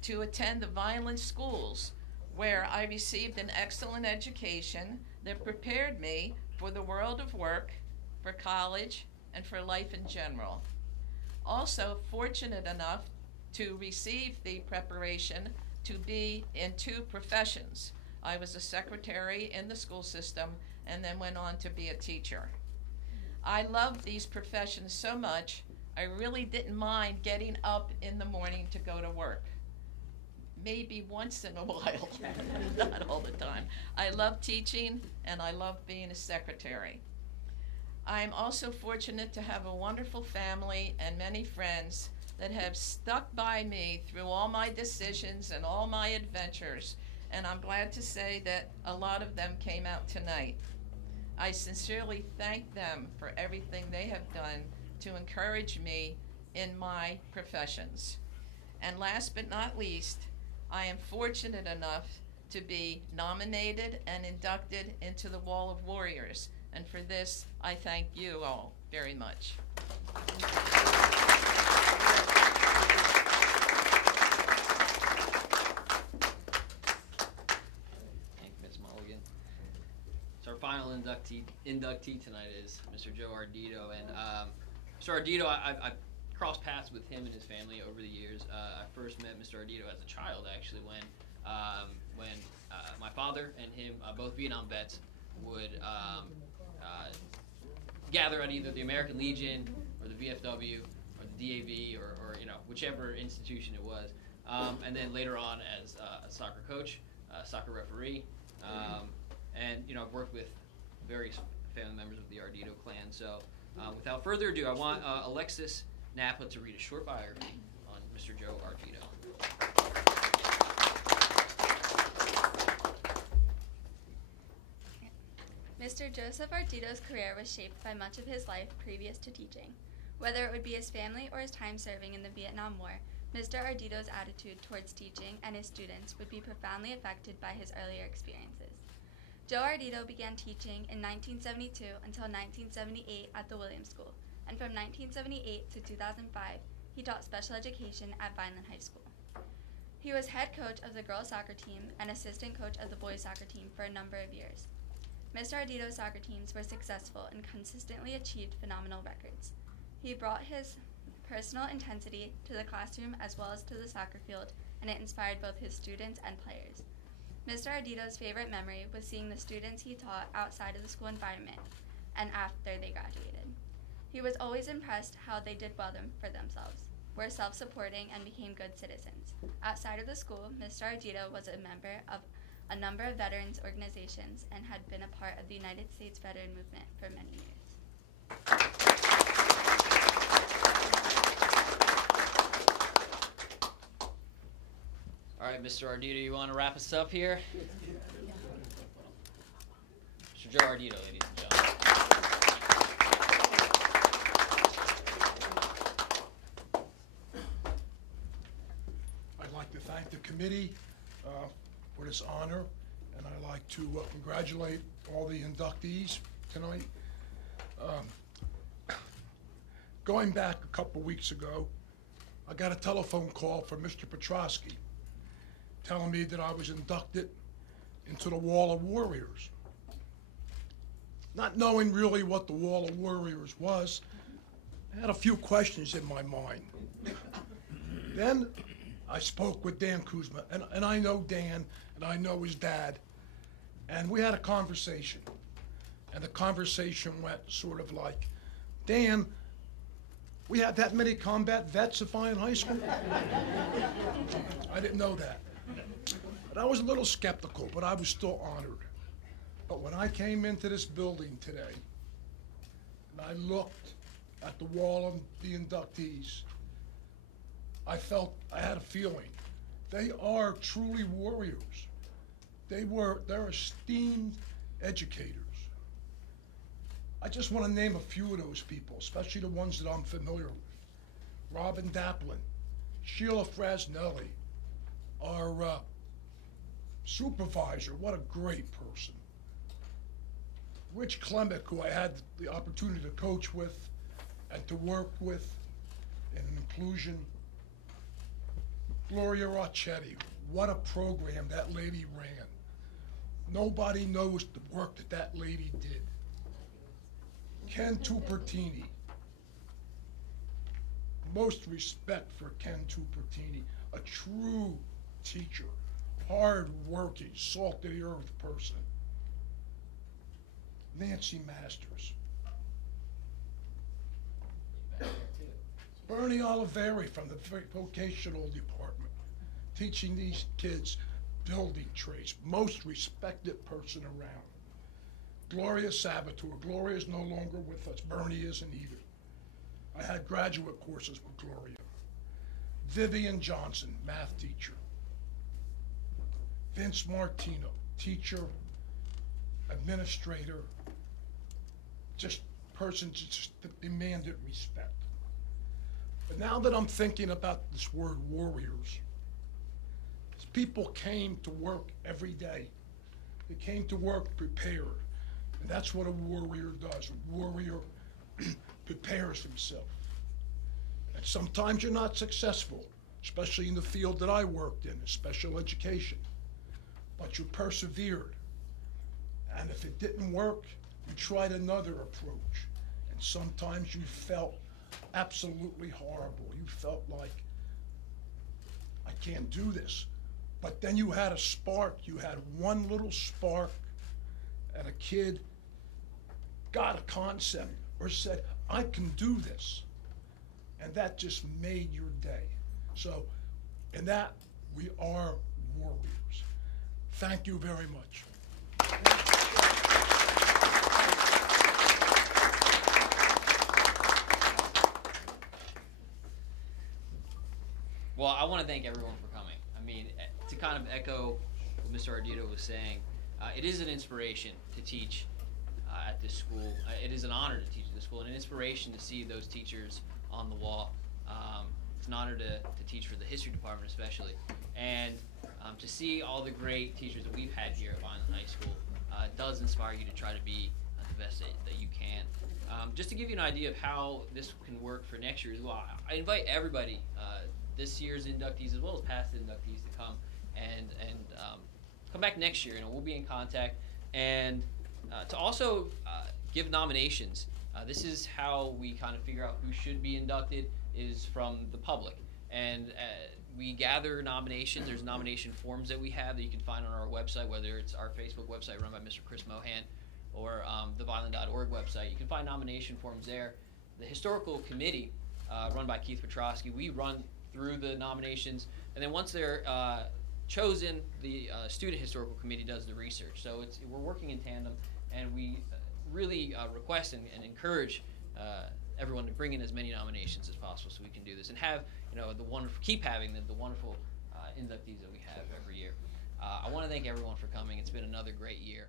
to attend the Vineland schools, where I received an excellent education that prepared me for the world of work, for college, and for life in general. Also fortunate enough to receive the preparation to be in two professions. I was a secretary in the school system and then went on to be a teacher. I loved these professions so much, I really didn't mind getting up in the morning to go to work. Maybe once in a while, not all the time. I love teaching and I love being a secretary. I'm also fortunate to have a wonderful family and many friends that have stuck by me through all my decisions and all my adventures, and I'm glad to say that a lot of them came out tonight. I sincerely thank them for everything they have done to encourage me in my professions. And last but not least, I am fortunate enough to be nominated and inducted into the Wall of Warriors, and for this, I thank you all very much. Thank you, Ms. Mulligan. So our final inductee tonight is Mr. Joe Ardito, and Mr. Ardito, I crossed paths with him and his family over the years. I first met Mr. Ardito as a child, actually, when my father and him, both Vietnam vets, would gather at either the American Legion or the VFW or the DAV or whichever institution it was. And then later on as a soccer coach, soccer referee, and I've worked with various family members of the Ardito clan. So without further ado, I want Alexis Napa to read a short biography on Mr. Joe Ardito. Mr. Joseph Ardito's career was shaped by much of his life previous to teaching. Whether it would be his family or his time serving in the Vietnam War, Mr. Ardito's attitude towards teaching and his students would be profoundly affected by his earlier experiences. Joe Ardito began teaching in 1972 until 1978 at the Williams School, and from 1978 to 2005, he taught special education at Vineland High School. He was head coach of the girls soccer team and assistant coach of the boys soccer team for a number of years. Mr. Ardito's soccer teams were successful and consistently achieved phenomenal records. He brought his personal intensity to the classroom as well as to the soccer field, and it inspired both his students and players. Mr. Ardito's favorite memory was seeing the students he taught outside of the school environment and after they graduated. He was always impressed how they did well for themselves, were self-supporting, and became good citizens. Outside of the school, Mr. Ardito was a member of a number of veterans organizations and had been a part of the United States veteran movement for many years. right, Mr. Ardito, you want to wrap us up here? Mr. Joe Ardito, ladies and gentlemen. I'd like to thank the committee for this honor, and I'd like to congratulate all the inductees tonight. Going back a couple weeks ago, I got a telephone call from Mr. Petrosky telling me that I was inducted into the Wall of Warriors. Not knowing really what the Wall of Warriors was, I had a few questions in my mind. Then I spoke with Dan Kuzma, and I know Dan, and I know his dad, and we had a conversation. And the conversation went sort of like, Dan, we have that many combat vets at Vine High School? I didn't know that. But I was a little skeptical, but I was still honored. But when I came into this building today, and I looked at the wall of the inductees, I had a feeling. They are truly warriors. They're esteemed educators. I just want to name a few of those people, especially the ones that I'm familiar with. Robin Daplin, Sheila Frasnelli, our supervisor, what a great person. Rich Klemick, who I had the opportunity to coach with and to work with in inclusion. Gloria Rocchetti, what a program that lady ran. Nobody knows the work that that lady did. Ken Tupertini. Most respect for Ken Tupertini, a true teacher, hard-working, salt-of-the-earth person. Nancy Masters. Bernie Oliveri from the vocational department, teaching these kids building trades, most respected person around. Gloria Sabator. Gloria's no longer with us. Bernie isn't either. I had graduate courses with Gloria. Vivian Johnson, math teacher. Vince Martino, teacher, administrator, just person just demanded respect. But now that I'm thinking about this word warriors, people came to work every day. They came to work prepared. And that's what a warrior does. A warrior prepares himself. And sometimes you're not successful, especially in the field that I worked in special education. But you persevered. And if it didn't work, you tried another approach. And sometimes you felt absolutely horrible. You felt like, I can't do this. But then you had a spark. You had one little spark, and a kid got a concept or said, I can do this. And that just made your day. So, in that, we are warriors. Thank you very much. Well, I want to thank everyone for coming. I mean, to kind of echo what Mr. Ardito was saying, it is an inspiration to teach at this school. It is an honor to teach at this school, and an inspiration to see those teachers on the wall. It's an honor to teach for the history department especially, and to see all the great teachers that we've had here at Vineland High School does inspire you to try to be the best that you can. Just to give you an idea of how this can work for next year as well, I invite everybody, this year's inductees as well as past inductees, to come and come back next year. We'll be in contact, and to also give nominations. This is how we kind of figure out who should be inducted, is from the public. And we gather nominations. There's nomination forms that we have that you can find on our website, whether it's our Facebook website run by Mr. Chris Mohan or the Vineland.org website. You can find nomination forms there. The historical committee, run by Keith Petrosky, we run through the nominations, and then once they're chosen, the student historical committee does the research. So we're working in tandem, and we really request and encourage everyone to bring in as many nominations as possible so we can do this and have, keep having the wonderful inductees that we have every year. I want to thank everyone for coming. It's been another great year.